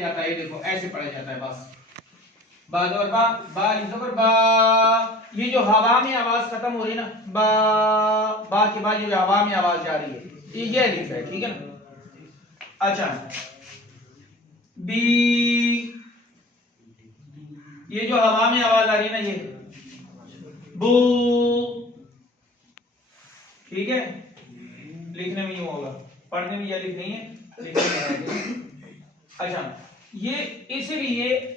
जाता है, देखो ऐसे पढ़ा जाता है बस। बा और बा, बा ज़बर बा, ये जो हवा में आवाज खत्म हो रही है ना, बा, बा के बाद जो हवा में आवाज जा रही है ये अलिफ है, ठीक है ना। अच्छा बी, ये जो हवा में आवाज आ रही है ना ये बू, ठीक है। लिखने में यूं होगा, पढ़ने में ये अलिफ नहीं है, लिखने में है। अच्छा ये इसलिए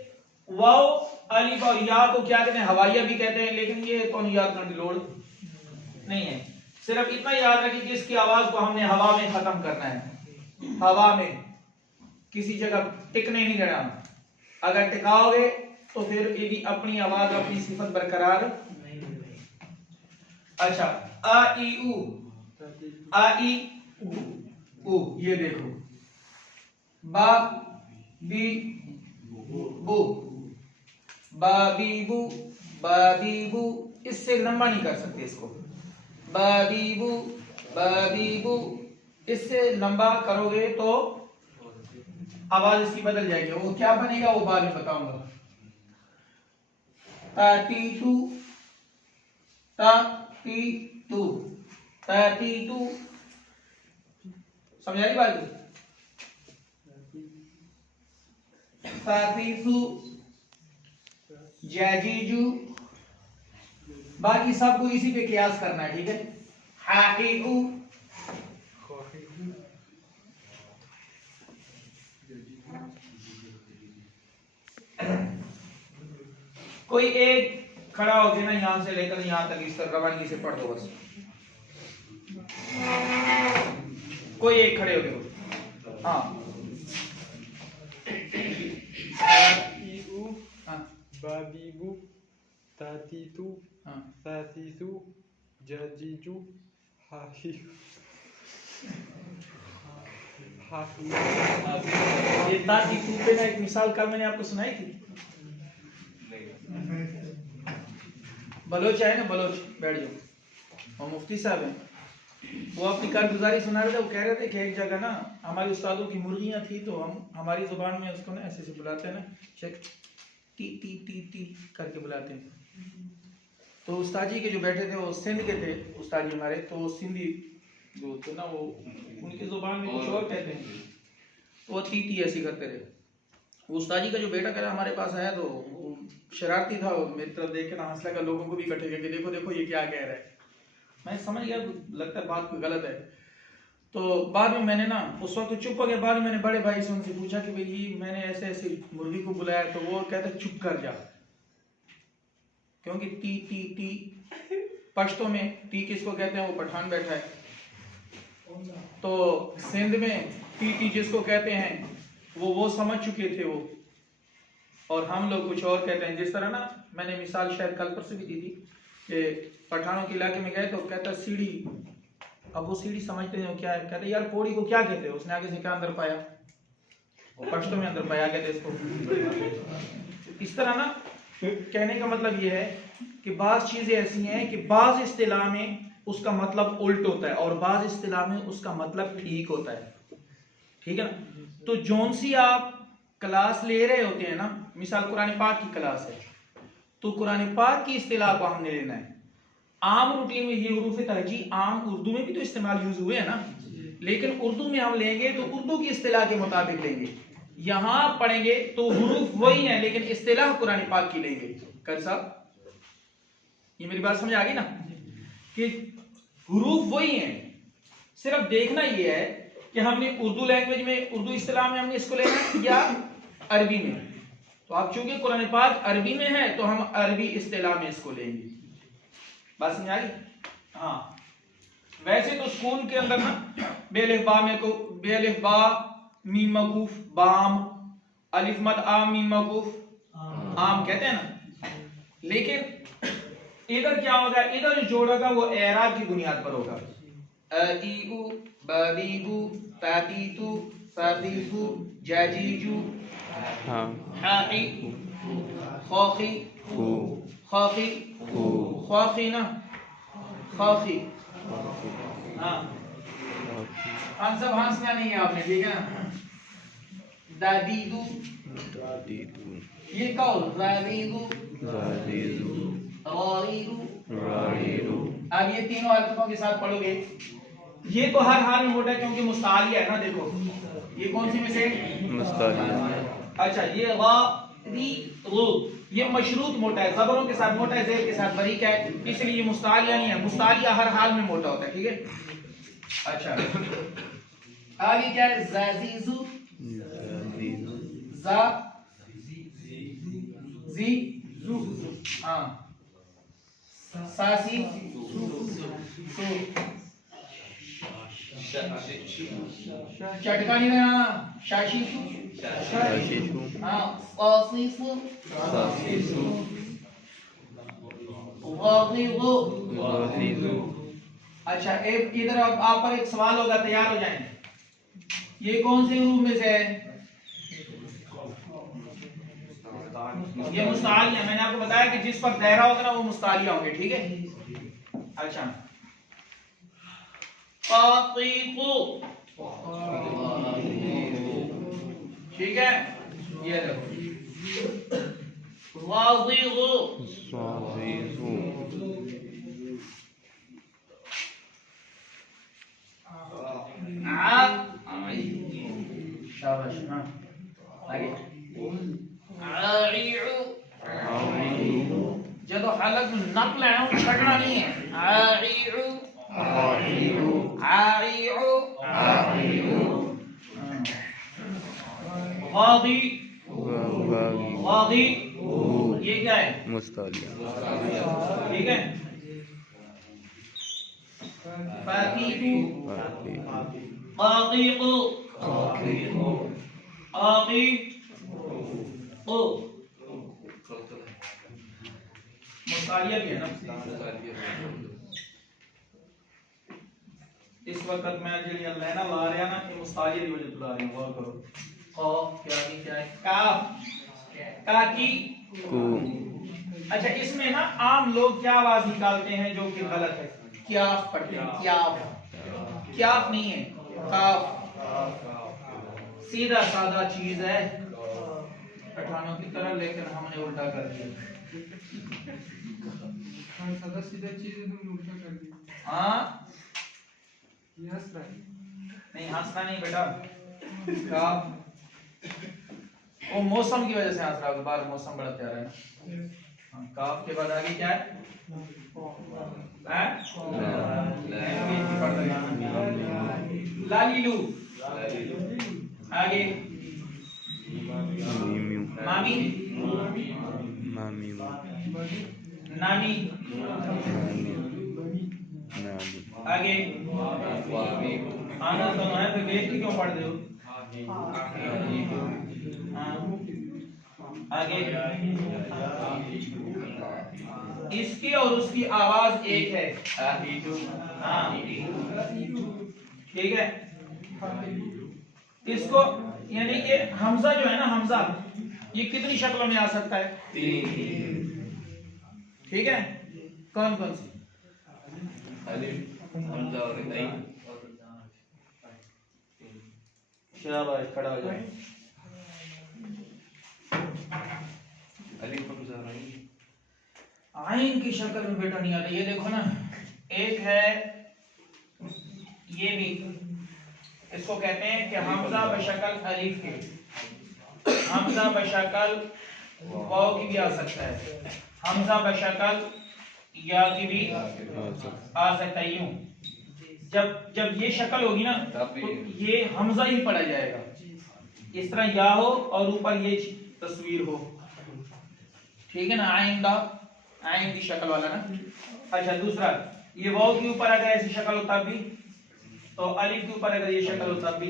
वाव अलिफ और या को क्या कहते हैं, हवाइया भी कहते हैं, लेकिन ये कौन याद करने की लोड़ नहीं है। सिर्फ इतना याद रखिए कि इसकी आवाज को हमने हवा में खत्म करना है, हवा में किसी जगह टिकने नहीं देना। अगर टिकाओगे तो फिर ये भी अपनी आवाज अपनी सिफत बरकरार। अच्छा आ ई उ, आ ई उ, ये देखो बा बी बू, बाबीबू, बाबीबू, इससे लंबा नहीं कर सकते इसको, बाबीबू, बाबीबू, इससे लंबा करोगे तो आवाज इसकी बदल जाएगी। वो क्या बनेगा वो बाद में बताऊंगा। तातीतू, तातीतू, तातीतू, समझ आ रही बात? तातीतू, जाजीजू, बाकी सबको इसी पे कियास करना है, ठीक है। हाकीकू, कोई एक खड़ा हो गया ना, यहां से लेकर यहां तक इस तरह रवानगी से पढ़ दो बस। कोई एक खड़े हो गए, हाँ बाबीबू, तातीतू, तातीतू, जाजीजू, हाही, ये तातीतू पे ना एक मिसाल कल मैंने आपको सुनाई थी। बलोच है ना, बलोच, बैठ जाओ, और मुफ्ती साहब हैं, वो अपनी कारगुजारी सुना रहे थे। वो कह रहे थे कि एक जगह ना हमारे उस्तादों की मुर्गियां थी, तो हम हमारी जुबान में उसको ना ऐसे से बुलाते हैं ना, Sheikh T T T T करके बुलाते हैं। तो उस्ताद जी के जो बैठे थे वो सिंध के थे, उस्ताद जी हमारे, तो सिंधी जो थे ना वो उनकी जुबान में कुछ और कहते हैं, तो वो टी टी ऐसी करते रहे। उस्ताद जी का जो बेटा कह रहा हमारे पास आया, तो वो शरारती था, मेरी तरफ देख के ना हंस लगा, लोगों को भी इकट्ठे करके देखो देखो ये क्या कह रहा है। मैं समझ गया लगता है बात कोई गलत है। तो बाद में मैंने ना उस वक्त चुप हो गया। बाद में मैंने बड़े भाई से उनसे पूछा कि भाई ये मैंने ऐसे ऐसे मुर्गी को बुलाया, तो वो कहता चुप कर जा, क्योंकि टी टी टी पश्तो में टी किसको कहते हैं, वो पठान बैठा है, तो सिंध में टी टी जिसको कहते हैं वो समझ चुके थे वो, और हम लोग कुछ और कहते हैं। जिस तरह ना मैंने मिसाल शायद कल परसों भी दी थी कि पठानों के इलाके में गए तो कहता सीढ़ी, अब वो सीढ़ी समझते हैं क्या है, कहते यार पौड़ी को क्या कहते हैं, उसने आगे से क्या अंदर पाया, पश्तो में अंदर पाया कहते इसको। इस तरह ना कहने का मतलब ये है कि बाज़ चीजें ऐसी हैं कि बाज़ इस्तिलाह में उसका मतलब उल्ट होता है और बाज़ इस्तिलाह में उसका मतलब ठीक होता है, ठीक है ना। तो जोन सी आप क्लास ले रहे होते हैं ना, मिसाल कुरान पाक की क्लास है, तो कुरान पाक की इस्तिलाह को हमने लेना है। आम रूटीन में ये हुरूफ तहजी आम उर्दू में भी तो इस्तेमाल यूज हुए हैं ना, लेकिन उर्दू में हम लेंगे तो उर्दू की इस्तिलाह के मुताबिक लेंगे। यहां पढ़ेंगे तो हुरूफ वही है लेकिन इस्तिलाह कुरान पाक की लेंगे। कर साहब ये मेरी बात समझ आ गई ना, कि हुरूफ वही हैं, सिर्फ देखना ये है कि हमने उर्दू लैंग्वेज में, उर्दू इस्तिलाह में हमने इसको लेना है या अरबी में। तो आप चूंकि कुरान पाक अरबी में है तो हम अरबी इस्तिलाह में इसको लेंगे। बात समझ आ गई? हाँ, वैसे तो स्कूल के अंदर ना बेलिफ बा में को बेलिफ बा मीम मकूफ बाम, अलिफ मद आम मीम मकूफ आम कहते हैं ना, लेकिन इधर क्या होगा, इधर जो जोड़ेगा वो एराब की बुनियाद पर होगा। अईउ बाबीबू तातीतू सातीतू जाजीजू हाई खाखी खाखी खाखी ना खाखी। हाँ सब हंसना नहीं है आपने, ठीक है ना। दादीदू, ये कहो रादीदू, रारीदू। अब ये तीनों हरकतों के साथ पढ़ोगे। ये तो हर हाल में मोटा है क्योंकि मुस्तालिया है ना। देखो ये कौन सी में से मुस्तालिया। अच्छा ये गा री रू, ये मशरूत मोटा है, जबरों के साथ मोटा है, जेर के साथ बरीक है, इसलिए ये मुस्तालिया नहीं है। मुस्तालिया हर हाल में मोटा होता है, ठीक है। अच्छा आगे क्या है? जाजीजू, जा जी जू, हाँ सासी सू, चटका नहीं ना, शाशीशु, हाँ सासीसु, वागीगु। अच्छा एक इधर आप पर एक सवाल होगा, तैयार हो जाएं। ये कौन से रूप में से है? ये मुस्तालिया। मैंने आपको बताया कि जिस पर दायरा होगा ना वो मुस्तालिया होंगे, ठीक है। अच्छा क़ातीक़ु, ठीक है। ये देखो वाज़िग़ु, शाबाश। हाँ आगे आईउ, जो हालत में नक लेना वो छड़ना नहीं है। आईउ आईउ गादी, गादी ये क्या है? मुस्तालिया, ठीक है। फाकीकु, काकीकु, आकीकु, मुस्तालिया भी है ना। इस वक्त मैं जो लेना ला रहा ना ये मुस्तालिया की वजह से ला रही हूं, गौर करो। क्या है? काफ, काकी को। अच्छा इसमें ना आम लोग क्या आवाज निकालते हैं जो कि गलत है? क्याफ पढ़ते हैं, क्याफ। क्याफ नहीं है, काफ। सीधा सादा चीज है पठानों की तरह, लेकिन हमने उल्टा कर दिया। सादा सीधा चीज है, तुमने उल्टा कर दिया। हाँ हंस रहा है। नहीं हंसना नहीं बेटा, काफ वो मौसम की वजह से हंस रहा है। बाहर मौसम बड़ा प्यारा है। हाँ, काफ के बाद आगे क्या है? लालीलू, आगे मामी, नानी, आगे आना तो है, तो देख के क्यों पढ़ रहे हो? आगे इसकी और उसकी आवाज एक है। हाँ ठीक है। इसको यानी कि हमजा जो है ना, हमजा ये कितनी शक्लों में आ सकता है? ठीक है। कौन कौन सी? हमजा और शाबाश, खड़ा हो जाए। आइन की शक्ल में बेटा नहीं आता। ये देखो ना, एक है ये भी, इसको कहते हैं कि हमजा बशक्ल अलिफ के, हमजा बशक्ल वाव की भी आ सकता है, हमजा बशक्ल या की भी आ सकता है। यूं जब ये शक्ल होगी ना तो ये हमजा ही पढ़ा जाएगा। इस तरह या हो और ऊपर ये तस्वीर हो, ठीक है ना। आइंदा, आइन की शक्ल वाला ना। अच्छा दूसरा, ये वाव के ऊपर अगर ऐसी शक्ल हो तब भी, तो अलिफ के ऊपर अगर ये शक्ल हो तब भी।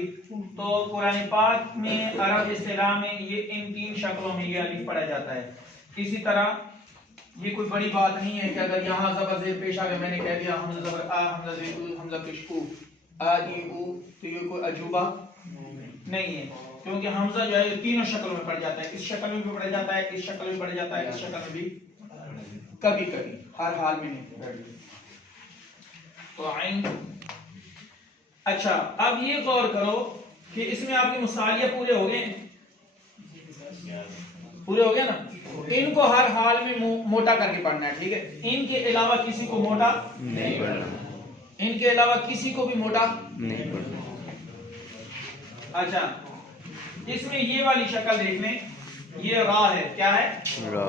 तो कुरान पाक में अरब इस्तिलाह में ये इन तीन शक्लों में ये अलिफ पढ़ा जाता है। इसी तरह ये कोई बड़ी बात नहीं है कि अगर यहाँ जबर जेर पेश आ गया, मैंने कह दिया हमजा जबर आ, हमजा जेर हमजा पेश उ, आ ई उ, तो ये कोई अजूबा नहीं है, क्योंकि हमजा जो है ये तीनों शक्लों में पड़ जाता है। इस शक्ल में भी पड़ जाता है, इस शक्ल में पड़ जाता है, इस शक्ल में भी कभी कभी, हर हाल में नहीं। तो आइन। अच्छा अब ये गौर करो कि इसमें आपके मुसालिया पूरे हो गए। पूरे हो गया ना। इनको हर हाल में मोटा करके पढ़ना है, ठीक है। इनके अलावा किसी को मोटा नहीं पढ़ना, इनके अलावा किसी को भी मोटा नहीं पढ़ना। अच्छा, इसमें ये वाली शक्ल देख लें, ये रा है, क्या है? रा।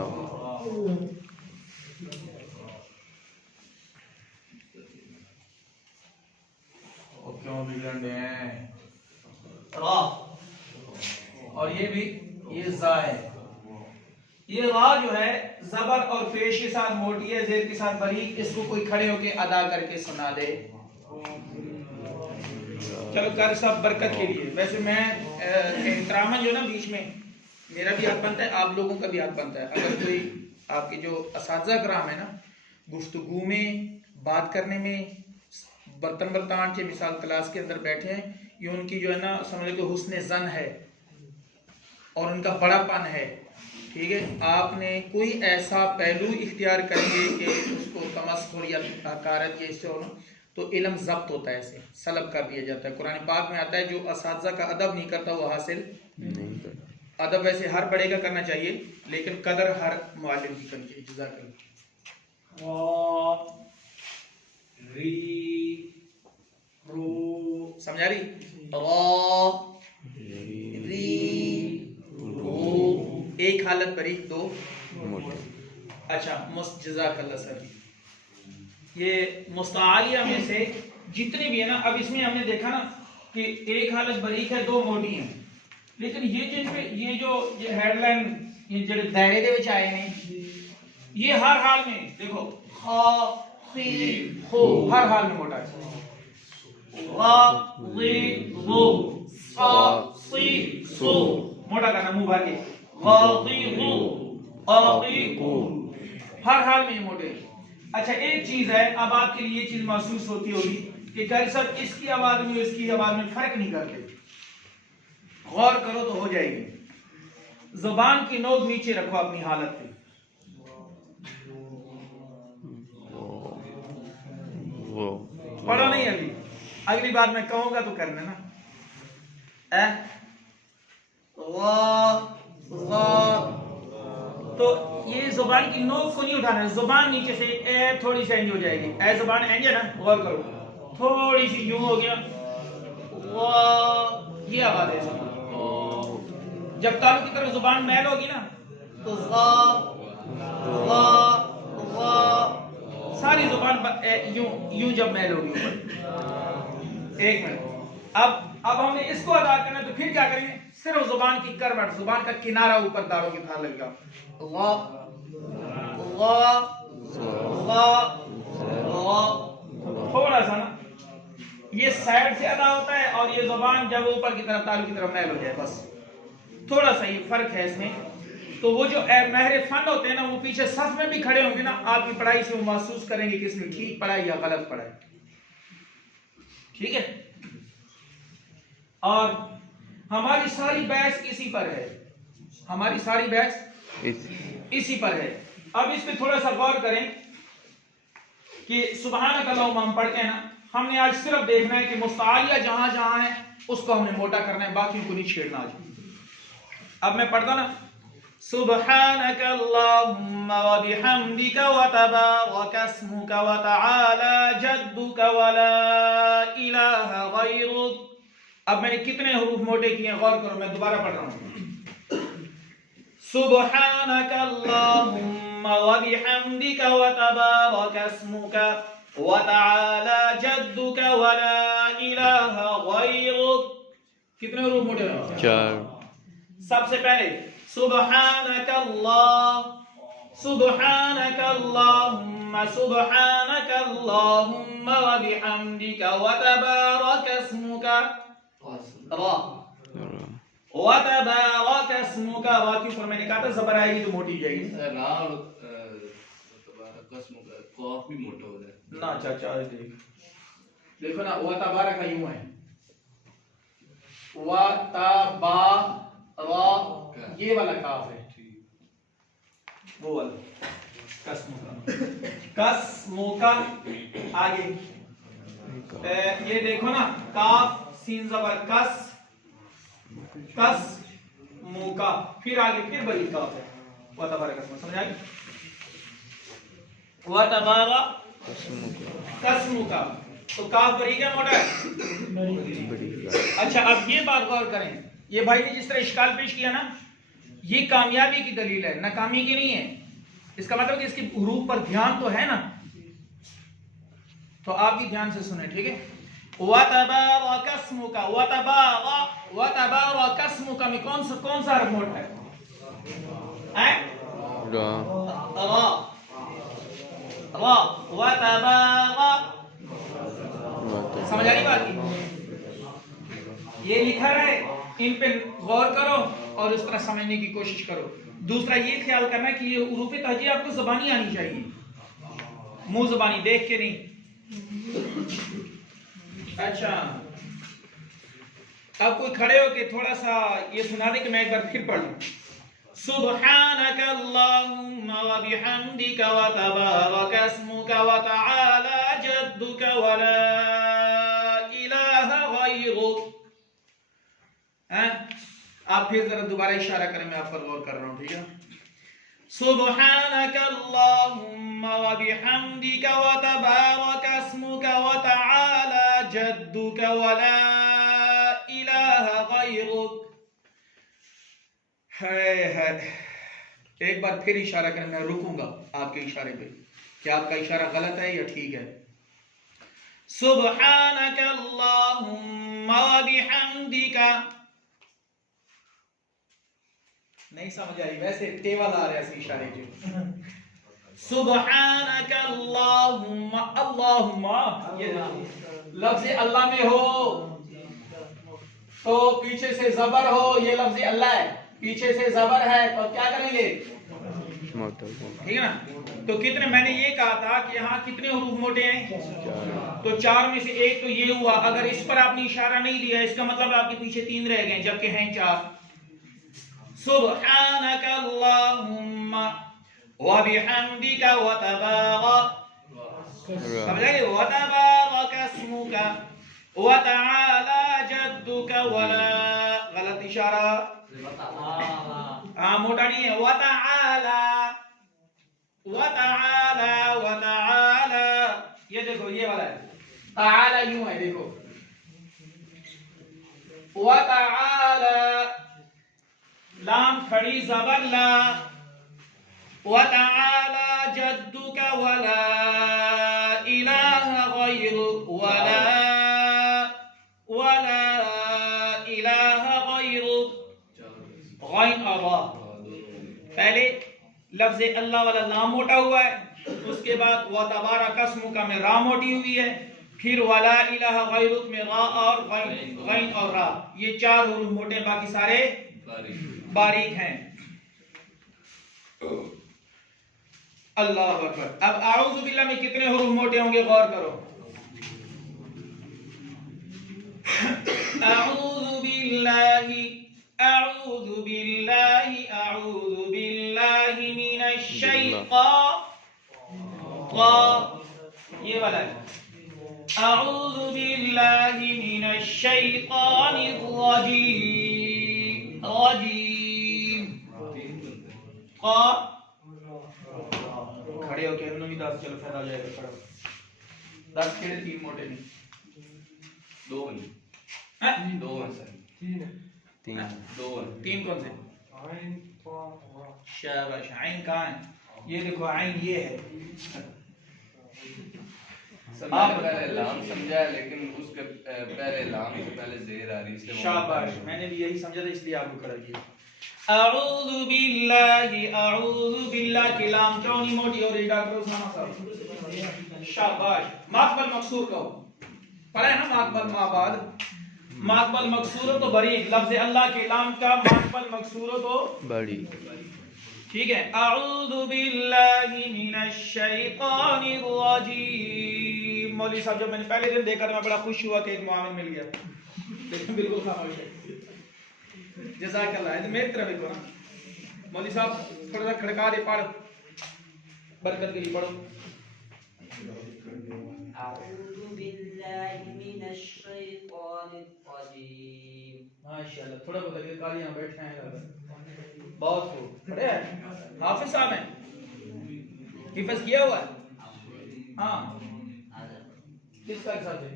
क्यों बिगड़ रहे हैं? रा। और ये भी, ये जा है। ये रा जो है जबर और पेश के साथ मोटी है, जेर के साथ बरीक। इसको कोई खड़े होके अदा करके सुना दे। चलो कर सब बरकत के लिए। वैसे मैं एहतरामन जो ना बीच में मेरा भी हक बनता है, आप लोगों का भी हक बनता है। अगर कोई आपके जो असातिज़ा कराम है ना, गुफ्तगू में, बात करने में, बर्तन बर्तान के मिसाल क्लास के अंदर बैठे हैं, ये उनकी जो है ना समझ लो हुस्न ज़न है और उनका बड़ापन है, ठीक है। आपने कोई ऐसा पहलू इख्तियार करेंगे कि उसको तमस्खुर या हकारत या इससे होना, तो इल्म ज़ब्त होता है, ऐसे सलब कर दिया जाता है। कुरान पाक में आता है जो असातिज़ा का अदब नहीं करता वो हासिल नहीं करता। अदब वैसे हर बड़े का करना चाहिए, लेकिन कदर हर मुअल्लिम की करनी चाहिए। जज़ाकल्लाह। समझा रही? एक हालत बरीक, दो मोटे। अच्छा, जज़ाकल्लाह सर। ये मुस्तालिया में से जितने भी है ना, अब इसमें हमने देखा ना कि एक हालत बरीक है, दो मोटी हैं, लेकिन ये जिन पे ये जो हेडलाइन ये जो दायरे दे विच आए ने, ये हर हाल में देखो खा फी हो, हर हाल में मोटा है। मोटा करना मुंह भर के, हर हाल में ये मोटे। अच्छा, एक चीज है, अब आपके लिए ये चीज महसूस होती होगी कि कारी साहब इसकी आवाज में इसकी आवाज में फर्क नहीं करते। गौर करो तो हो जाएगी। जुबान की नोक नीचे रखो अपनी हालत पे। पढ़ो नहीं अभी, अगली बार मैं कहूंगा तो करना ना। तो ये जुबान की नोक को नहीं उठाना, जुबान नीचे से ए थोड़ी सी एंज हो जाएगी। ए जुबान एंज है ना, गौर करो, थोड़ी सी यूं हो गया, ये आवाज है इसकी। जब तालु की तरफ जुबान मैल होगी ना तो सारी जुबान यूं जब मैल होगी ऊपर। एक मिनट, अब हमने इसको अदा करना, तो फिर क्या करेंगे? सिर्फ जुबान की करवट, जुबान का किनारा ऊपर दारों की तरह लगेगा। थोड़ा सा ना ये साइड से अदा होता है और ये जुबान जब ऊपर की तरफ तालु की तरफ मैल हो जाए, बस थोड़ा सा ये फर्क है इसमें। तो वो जो महरे फन होते हैं ना, वो पीछे सफ में भी खड़े होंगे ना, आपकी पढ़ाई से वो महसूस करेंगे कि इसने ठीक पढ़ाई या गलत पढ़ाई, ठीक है। और हमारी सारी बहस इसी पर है, हमारी सारी बहस इसी पर है। अब इस पे थोड़ा सा गौर करें कि सुबहानक अल्लाहुम्मा हम पढ़ते हैं ना, हमने आज सिर्फ देखना है कि मुस्तालिया जहां जहां है उसको हमने मोटा करना है, बाकी को नहीं छेड़ना आज। अब मैं पढ़ता ना, सुबहानक अल्लाहुम्मा व बिहम्दिका व तबारक अस्मुका व तआला जद्दुका व ला इलाहा गैरुक। अब मैंने कितने हुरूफ मोटे किए, गौर करो, मैं दोबारा पढ़ रहा हूं। सुबहानक अल्लाहुम्मा व बिहम्दिका व तबारक अस्मुका व तआला जद्दुका व ला इलाहा गैरुक। कितने हुरूफ मोटे हैं? 4। सबसे पहले सुबहानक अल्लाह, सुबहानक अल्लाहुम्मा, सुबहानक अल्लाहुम्मा व बिहम्दिका व तबारक अस्मुका व तबारक अस्मुका। रा के ऊपर मैंने कहा था जबर आएगी तो मोटी जाएगी भी मोटा हो जाए ना। चाचा देखो ना, व तबारक का यूं है, व तबा रा, ये वाला काफ है, वो वाला कसमुका। आगे ये देखो ना, काफ सीन जबर कस, कस मुका, फिर आगे फिर बड़ी काफ है। व तबारक अस्मुका, समझ आएगी? व तबारक अस्मुका, तो काफ बड़ी क्या मोटा है? अच्छा, अब ये बात गौर करें, ये भाई ने जिस तरह इश्काल पेश किया ना, ये कामयाबी की दलील है, नाकामी की नहीं है। इसका मतलब कि इसके हुरूफ पर ध्यान तो है ना, तो आप भी ध्यान से सुने, ठीक है? वतबारकस्मुका, वतबारकस्मुका में कौन सा हर्फ मोटा है? रा। वतबारक, समझ आ रही बात की? ये लिखा है, इन पे गौर करो और इस तरह समझने की कोशिश करो। दूसरा ये ख्याल करना कि ये हुरूफ तहजी आपको ज़बानी आनी चाहिए, मुंह ज़बानी देख के नहीं। अच्छा, अब कोई खड़े हो के थोड़ा सा ये सुना दे कि मैं एक बार फिर पढ़ लूं। सुब्हानका अल्लाहुम्मा व बिहम्दिका व तबारक अस्मुका व तआला जद्दुका व ला इलाहा गैरुक। आप फिर जरा दोबारा इशारा करें, मैं आप पर गौर कर रहा हूं, ठीक है? सुब्हानका अल्लाहुम्मा व बिहम्दिका व तबारक अस्मुका व तआला जद्दुका व ला इलाहा गैरुक। है एक बार फिर इशारा करें, मैं रुकूंगा आपके इशारे पे, क्या आपका इशारा गलत है या ठीक है? सुब्हानका अल्लाहुम्मा व बिहम्दिका, नहीं समझ आई, वैसे टेबल आ रहा है ऐसे इशारे जो। सुब्हानका अल्लाहुम्मा, अल्लाहुम्मा ये लफ्ज़ अल्लाह में हो तो पीछे से जबर हो, ये लफ्ज़ अल्लाह है, पीछे से जबर है तो क्या करेंगे? ठीक है ना? तो कितने, मैंने ये कहा था कि यहाँ कितने हुरूफ मोटे हैं? तो 4 में से एक तो ये हुआ। अगर इस पर आपने इशारा नहीं दिया, इसका मतलब आपके पीछे 3 रह गए, जबकि हैं 4। सुब्हानका अल्लाहुम्मा व बिहम्दिका व तबारक, समझे? व तबारक अस्मुका व तआला जद्दुका व ला, गलत इशारा, मोटा नहीं है। व तआला, व तआला, व तआला, ये देखो ये वाला है, तआला यूं है, देखो व तआला, लाम खड़ी ज़बर ला, व तआला जद्दुका व ला इलाहा गैरुक, व ला इलाहा गैरुक, गैन और रा। पहले लफ्ज़ अल्लाह वाला लाम मोटा हुआ है, उसके बाद व तबारक अस्मुका में रा मोटी हुई है, फिर वला इलाहा गैरुक में रा और गैन और रा, ये 4 हुरूफ मोटे, बाकी सारे बारीक हैं। अल्लाह अकबर। अब आऊज़ु बिल्लाह में कितने हुरूफ मोटे होंगे, गौर करो। आऊज़ु बिल्लाहि, आऊज़ु बिल्लाहि, आऊज़ु बिल्लाहि मिनश शैतान, ये वाला है। आऊज़ु बिल्लाहि मिनश शैतानिर रजीम, रजीम, खड़े होके हम लोग 10 चलो फायदा आ जाएगा, खड़े 10 खेड़े 3 मोटे नहीं, 2 नहीं, 2 है सर, 3 कौन से? शाबाश, आइन कहाँ है? ये देखो आइन ये है। मैंने पहले लाम समझा है, लेकिन उसके पहले लाम से पहले ज़ेर आ रही है, इसलिए शाबाश, मैंने भी यही समझा था, इसलिए आपको खड़ा किया। अऊज़ु बिल्लाहि, अऊज़ु बिल्लाह की लाम क्यों नहीं मोटी हो रही डॉक्टर उस्माना साहब? शाबाश। माकबल मकसूर कहो, पढ़ा है ना? माकबल माबाद, माकबल मकसूर तो बड़ी, लफ्ज़ अल्लाह के लाम का माकबल मकसूर तो बड़ी, ठीक है? अऊज़ु बिल्लाहि मिनश शैतानिर रजीम। मौलवी साहब, जब मैंने पहले दिन देखा तो मैं बड़ा खुश हुआ कि एक मुआविन मिल गया, लेकिन बिल्कुल खामोश है। जज़ाकल्लाह, मेरी तरफ देखो ना मौलवी साहब, थोड़ा सा खड़का दे, पढ़, बरकत के लिए पढ़ो। अऊज़ु बिल्लाहि मिनश शैतानिर रजीम, माशाल्लाह, थोड़ा बहुत अगर काली यहाँ बैठे हैं बहुत खूब। खड़े हैं हाफिज साहब हैं, हिफ्ज किया हुआ है। हाँ किस साल साथ है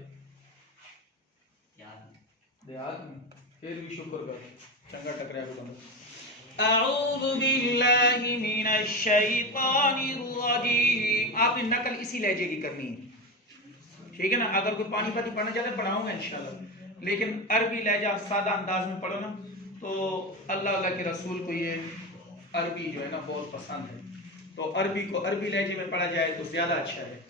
देहात में, फिर भी शुक्र कर चंगा टकराया को बंदा। अऊज़ु बिल्लाहि मिनश शैतानिर रजीम। आपने नकल इसी लहजे की करनी है, ठीक है ना। अगर कोई पानी पानी पढ़ना चाहते पढ़ाऊंगा इंशाल्लाह, लेकिन अरबी लहजा सादा अंदाज में पढ़ो ना, तो अल्लाह के रसूल को ये अरबी जो है ना बहुत पसंद है, तो अरबी को अरबी लहजे में पढ़ा जाए तो ज़्यादा अच्छा है।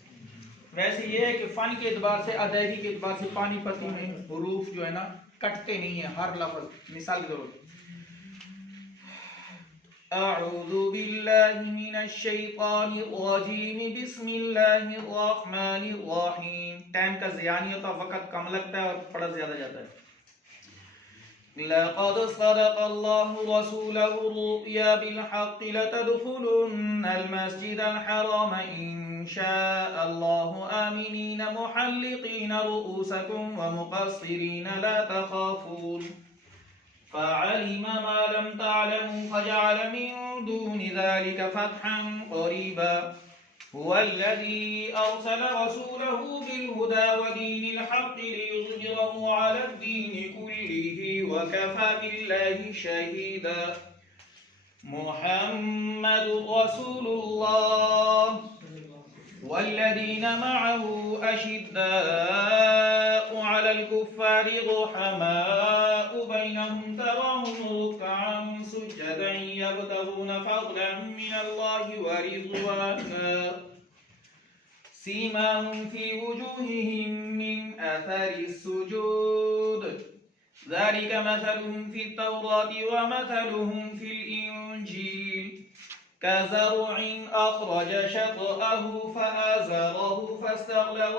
वैसे ये है कि फ़न के एतबार से, अदायगी के एतबार से पानीपती में हुरूफ जो है ना कटते नहीं है, हर लफ्ज़। मिसाल के तौर पर अऊज़ु बिल्लाहि मिनश शैतानिर रजीम बिस्मिल्लाहिर रहमानिर रहीम। टाइम का ज़िया नहीं होता, वक्त कम लगता है और पढ़ा ज़्यादा जाता है। लक़द सदक़ल्लाहु रसूलहु रुया बिलहक़्क़ि लतदख़ुलुन्नल मस्जिदल हराम इंशाअल्लाहु आमिनीन मुहल्लिक़ीन रुऊसकुम व मुक़स्सिरीन ला तख़ाफ़ून फ़अलिम मा लम तअलमू फ़जअल मिन दूनि ज़ालिक फ़तहन क़रीबा हुवल्लज़ी अरसल रसूलहु बिलहुदा व दीनिल हक़्क़ि लियुज़हिरहु अलद्दीनि कुल्लिहि व कफ़ा बिल्लाहि शहीदा। मुहम्मदुर रसूलुल्लाह वल्लज़ीन मअहु अशिद्दाउ अलल कुफ़्फ़ारि रुहमाउ बैनहुम तराहुम रुक्अन सुज्जदन यब्तगून फ़ज़लन मिनल्लाहि व रिज़वाना सीमाहुम फ़ी वुजूहिहिम मिन अथरिस सुजूद ज़ालिक मसलुहुम फ़ित तौराति व मसलुहुम फ़िल इंजील कज़रउइन अख़रज शतअहु फ़अज़रहु फ़ास्तग़लज़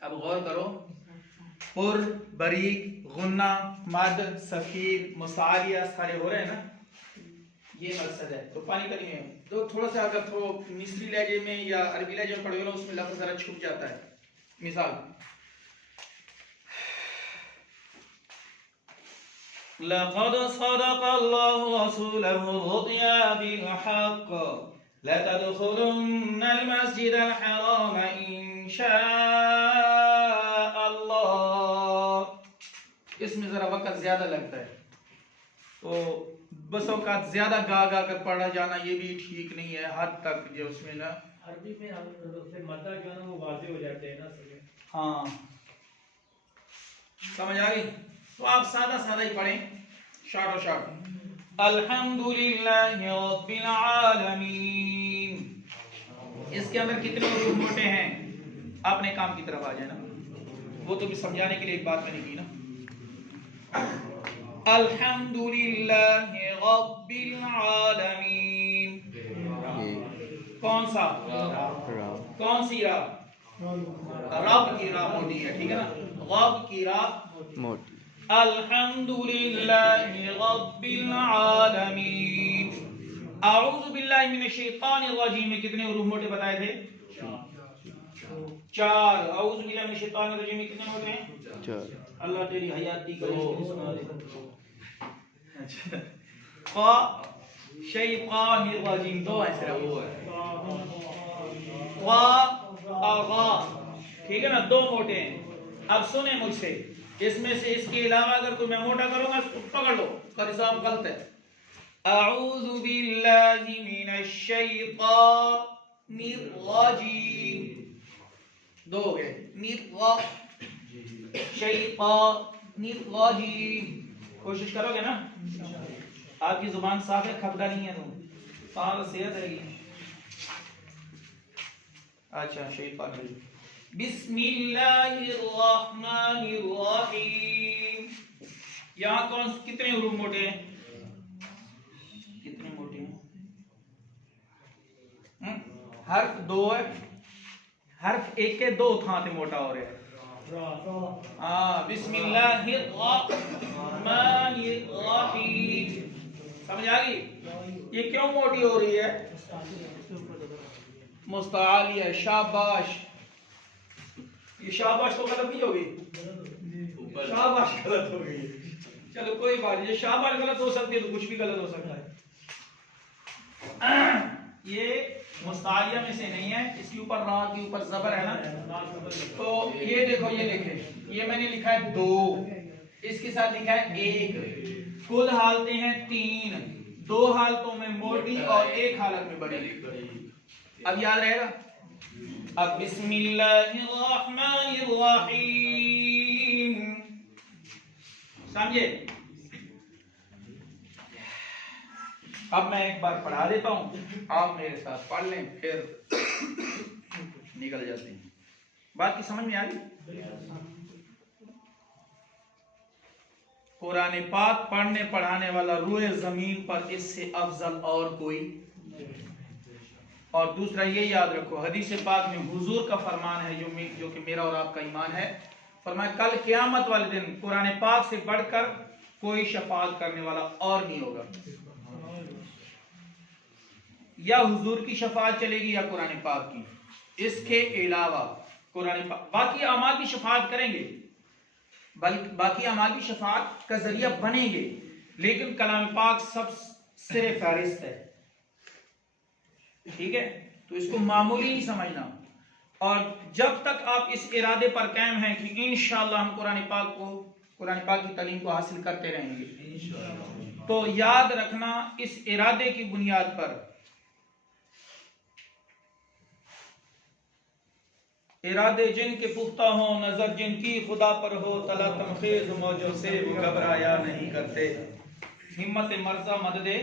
अब गौर करो, पुर, बरीक, गुन्ना, मद, सफीर, मुसालिया सारे हो रहे हैं ना, ये मकसद है। तो पानी करी में तो थोड़ा सा अगर थोड़ा मिस्री लहजे में या अरबी लहजे में पढ़ोगे ना, उसमें लफ्ज़ जरा छुप जाता है। मिसाल लक़द सदक़ल्लाहु रसूलहु रुया बिलहक़्क़ लतदख़ुलुन्नल मस्जिदल हराम इंशाअल्लाह। इसमें जरा वक्त ज्यादा लगता है, तो बस औकात ज्यादा गा गा कर पढ़ा जाना ये भी ठीक नहीं है। हद तक जो उसमें ना अरबी में उससे मद्दा जो है ना वो वाज़े हो जाते हैं ना सभी। हाँ समझ आ गई। तो आप सादा सादा ही पढ़ें, शार्ट शार्ट। अल्हम्दुलिल्लाहि रब्बिल आलमीन। इसके अंदर कितने हुरूफ मोटे हैं, अपने काम की तरफ आ जाए ना, वो तो भी समझाने के लिए एक बात मैंने की ना। अल्हम्दुलिल्लाहि रब्बिल आलमीन, कौन सा कौन सी रा? रब की रा मोटी है, ठीक है ना, रब की रा मोटी। अल्हम्दुलिल्लाहि रब्बिल आलमीन। अऊज़ु बिल्लाहि मिनश शैतानिर रजीम में कितने हुरूफ मोटे बताए थे? 4। अऊज़ु बिल्लाहि मिनश शैतानिर रजीम में कितने मोटे हैं? 4। अल्लाह तेरी हयाती करे। अच्छा, शैतानिर रजीम 2 है सिर्फ, ठीक है ना, 2 मोटे हैं। अब सुने मुझसे, इसमें से इसके अलावा अगर कोई मैं मोटा करूंगा तो पकड़ लो, पर हिसाब गलत है। अऊज़ु बिल्लाहि मिनश शैतानिर रजीम 2 हो गए। शैतानिर रजीम कोशिश करोगे ना, आपकी जुबान साफ है, खपदा नहीं है, तो सेहत रहेगी। अच्छा, शैतान बिस्मिल्लाहिर्रहमानिर्रहीम। यहाँ कौन कितने हुरूफ मोटे हैं? कितने मोटे हैं? हर्फ 2 है, हर्फ एक के 2 थाते मोटा हो रहे हैं। बिस्मिल्लाहिर्रहमानिर्रहीम। समझ आ गई? ये क्यों मोटी हो रही है? मुस्तालिया, शाबाश। ये शाबाश तो गलत नहीं हो गई, शाबाश गलत हो गई। चलो कोई बात नहीं, शाबाश गलत हो सकती है तो कुछ भी गलत हो सकता है। ये मुस्तालिया में से नहीं है, इसके ऊपर रा के ऊपर जबर है ना। तो ये देखो, ये लिखे, ये मैंने लिखा है 2, इसके साथ लिखा है 1। कुल हालतें हैं 3, 2 हालतों में मोटी और 1 हालत में बड़ी। अब याद रहेगा। अब बिस्मिल्लाहिर्रहमानिर्रहीम, समझे? अब मैं एक बार पढ़ा देता हूं, आप मेरे साथ पढ़ लें, फिर निकल जाते हैं। बात की समझ में आ गई? कुरान पाक पढ़ने पढ़ाने वाला रूए जमीन पर इससे अफजल और कोई। और दूसरा ये याद रखो, हदीस पाक में हुजूर का फरमान है जो कि मेरा और आपका ईमान है। फरमाया कल क़यामत वाले दिन कुरान पाक से बढ़कर कोई शफाअत करने वाला और नहीं होगा। या हुजूर की शफाअत चलेगी या कुरान पाक की। इसके अलावा कुरान पाक, बाकी अमाल भी शफाअत करेंगे, बल्कि बाकी अमाल भी शफाअत का जरिया बनेंगे, लेकिन कलाम पाक सब सिरे फहरिस्त है। ठीक है, तो इसको मामूली नहीं समझना। और जब तक आप इस इरादे पर कायम हैं कि इंशाअल्लाह हम कुरान पाक की तालीम को हासिल करते रहेंगे, तो याद रखना इस इरादे की बुनियाद पर इरादे जिनके पुख्ता हो, नजर जिनकी खुदा पर हो, तला तमखेज मौजों से वो घबराया नहीं करते, हिम्मत मर्जा मददे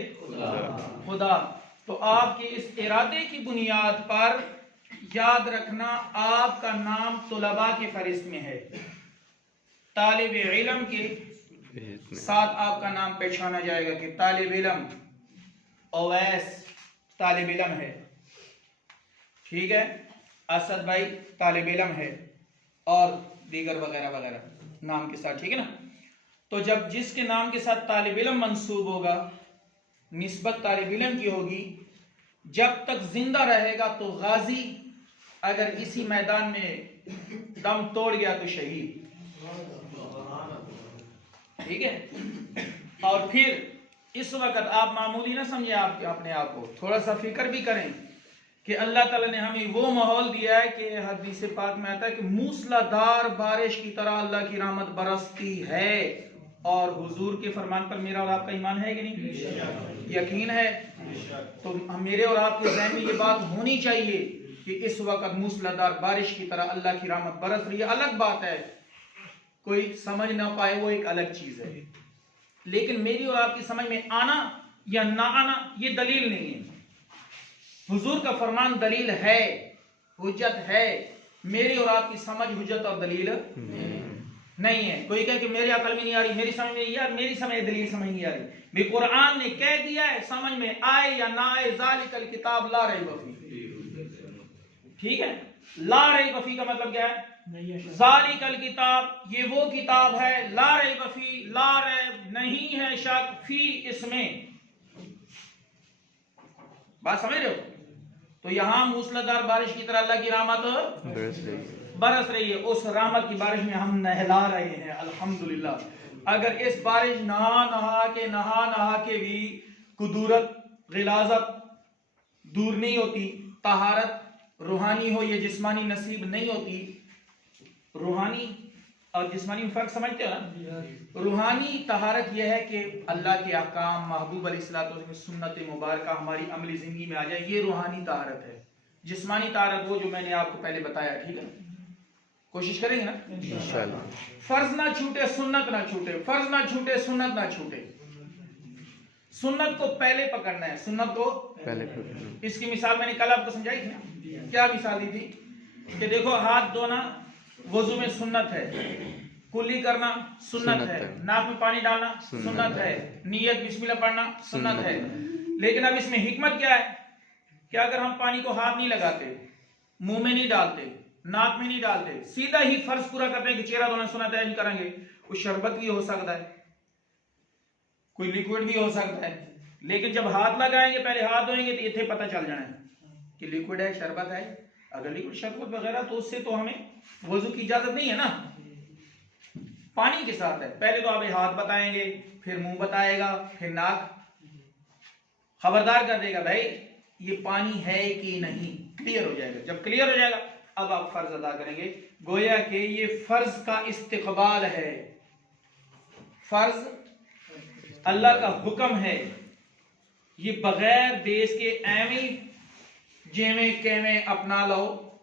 खुदा। तो आपके इस इरादे की बुनियाद पर याद रखना आपका नाम तुलबा के फहरिस्त में है। तालिब इल्म के साथ आपका नाम पहचाना जाएगा कि तालिब इल्म ओवैस तालिब इल्म है, ठीक है, असद भाई तालिब इल्म है, और दीगर वगैरह वगैरह नाम के साथ, ठीक है ना। तो जब जिसके नाम के साथ तालिब इल्म मंसूब होगा, निस्बत तालिब इल्म की होगी, जब तक जिंदा रहेगा तो गाजी, अगर इसी मैदान में दम तोड़ गया तो शहीद, ठीक है। और फिर इस वक्त आप मामूली ना समझे अपने आप को, थोड़ा सा फिक्र भी करें कि अल्लाह ताला ने हमें वो माहौल दिया है कि हदीस पाक में आता है कि मूसलाधार बारिश की तरह अल्लाह की रहमत बरसती है। और हुजूर के फरमान पर मेरा और आपका ईमान है कि नहीं? यकीन है। तो मेरे और आपके ज़हन में ये बात होनी चाहिए कि इस वक्त मूसलाधार बारिश की तरह अल्लाह की रहमत बरस रही है। अलग बात है कोई समझ ना पाए, वो एक अलग चीज है, लेकिन मेरी और आपकी समझ में आना या ना आना ये दलील नहीं है। हुजूर का फरमान दलील है, हुज्जत है। मेरी और आपकी समझ हुज्जत और दलील नहीं है। कोई कहे कि मेरी अकल में नहीं आ रही, मेरी समझ में, यार मेरी समझ दलील समझ नहीं आ रही। भी कुरान ने कह दिया है, समझ में आए या ना आए, ज़ालिकल किताब ला रैब फीह, ठीक है। ला रैब फीह का मतलब क्या है? ज़ालिकल किताब, ये वो किताब है, ला रैब फीह, ला रैब नहीं है शक, फी इसमें। बात समझ रहे हो? तो यहां मूसलाधार बारिश की तरह अल्लाह की रहमत बरस रही है। उस रहमत की बारिश में हम नहला रहे हैं, अल्हम्दुलिल्लाह। अगर इस बारिश नहा नहा के भी कुदूरत गिलाजत दूर नहीं होती, तहारत रूहानी हो या जिस्मानी नसीब नहीं होती। रूहानी और जिस्मानी में फर्क समझते हो ना? रूहानी तहारत यह है कि अल्लाह के अहकाम, महबूब अलैहिस्सलातु की सुन्नत मुबारक हमारी अमली जिंदगी में आ जाए, ये रूहानी तहारत है। जिस्मानी तहारत वो जो मैंने आपको पहले बताया, ठीक है। कोशिश करेंगे ना इंशाअल्लाह। फर्ज ना छूटे, सुन्नत ना छूटे, फर्ज ना छूटे, सुन्नत ना छूटे। सुन्नत को पहले पकड़ना है, सुन्नत को पहले पकड़ना। इसकी मिसाल मैंने कल आपको समझाई थी ना। क्या मिसाल दी थी कि देखो, हाथ धोना वजू में सुन्नत है, कुल्ली करना सुन्नत है, नाक में पानी डालना सुन्नत है, नियत बिस्मिल्लाह पढ़ना सुन्नत है। लेकिन अब इसमें हिकमत क्या है कि अगर हम पानी को हाथ नहीं लगाते, मुंह में नहीं डालते, नाक में नहीं डालते, सीधा ही फर्ज पूरा करते हैं कि चेहरा धोना सुना तय नहीं करेंगे। कुछ शरबत भी हो सकता है, कोई लिक्विड भी हो सकता है, लेकिन जब हाथ लगाएंगे पहले हाथ धोएंगे तो इतने पता चल जाना है कि लिक्विड है शरबत है। अगर लिक्विड शरबत वगैरह तो उससे तो हमें वजू की इजाजत नहीं है ना, पानी के साथ है। पहले तो आप हाथ बताएंगे, फिर मुंह बताएगा, फिर नाक खबरदार कर देगा भाई ये पानी है कि नहीं, क्लियर हो जाएगा। जब क्लियर हो जाएगा अब आप फर्ज अदा करेंगे। गोया कि ये फर्ज का इस्तिकबाल है, फर्ज अल्लाह का हुक्म है, ये बगैर देश के एमी जेमे केमे अपना लो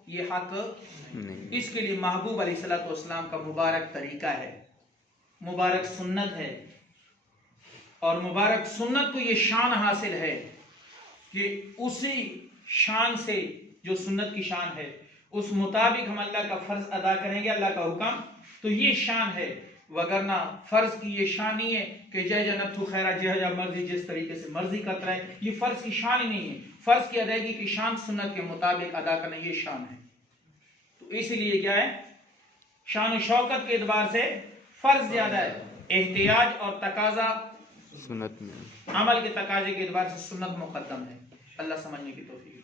ये हक नहीं। इसके लिए महबूब अलैहिस्सलाम का मुबारक तरीका है, मुबारक सुन्नत है, और मुबारक सुन्नत को ये शान हासिल है कि उसी शान से जो सुन्नत की शान है उस मुताबिक हम अल्लाह का फर्ज अदा करेंगे, अल्लाह का हुक्म तो ये शान है। वगरना फर्ज की ये शान नहीं है कि जय जन्नत खैरा जय मर्जी जिस तरीके से मर्जी करता है, ये फर्ज की शान ही नहीं है। फर्ज की अदायगी की शान सुन्नत के मुताबिक अदा करना ये शान है। तो इसीलिए क्या है, शान और शौकत के एतबार से फर्ज ज्यादा है, एहतियाज और तकाजा सुन्नत में, अमल के तकाजे के एतबार से सुन्नत मुकद्दम है। अल्लाह समझने की तौफीक।